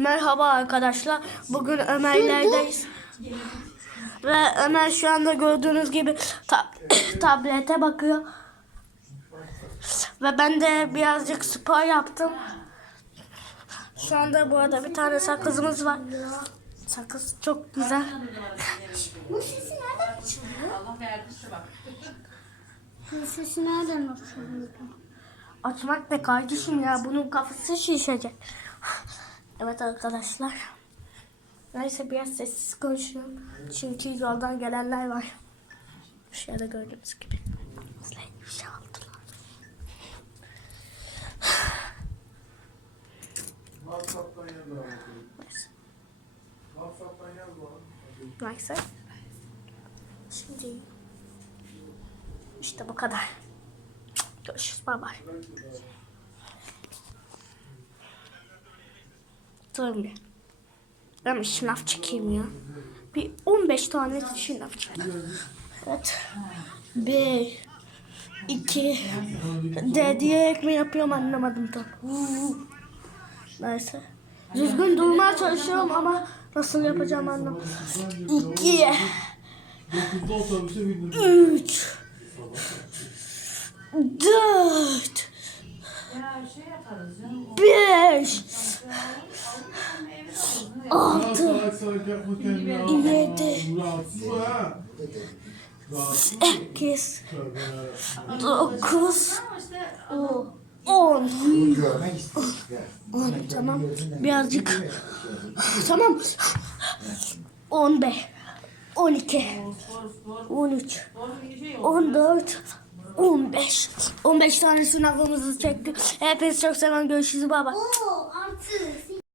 Merhaba arkadaşlar. Bugün Ömer'lerdeyiz. Ve Ömer şu anda gördüğünüz gibi ta- tablete bakıyor. Ve ben de birazcık spor yaptım. Şu anda burada bir tane sakızımız var. Sakız çok güzel. Bu sesi nereden açılıyor? Allah verdiyse bak. Bu sesi nereden açılıyor? Açmak ne kardeşim ya bunun kafası şişecek. Evet arkadaşlar. Neyse biraz sessiz konuşuyorum. Çünkü yoldan gelenler var. Dışarıda gördüğünüz gibi. Şey. Neyse. Şimdi işte bu kadar. Görüşürüz. Bay bay. Durun bir. Ben bir şınav çekeyim ya. Bir 15 tane şınav çekeyim. Evet. Bir, iki, D diyerek mi yapıyorum anlamadım tam. Neyse. Düzgün durmaya çalışıyorum ama nasıl yapacağım anlamadım. İki, 9'da otobüse bindim. üç, dört, Ya şey beş, altı, yedi, sekiz, dokuz, on. On, tamam. Birazcık. Tamam. On beş, on iki, on üç, yok. 14, 15. 15 tane sınavımızı çektik. Hepinizi çok seviyorum. Görüşürüz baba.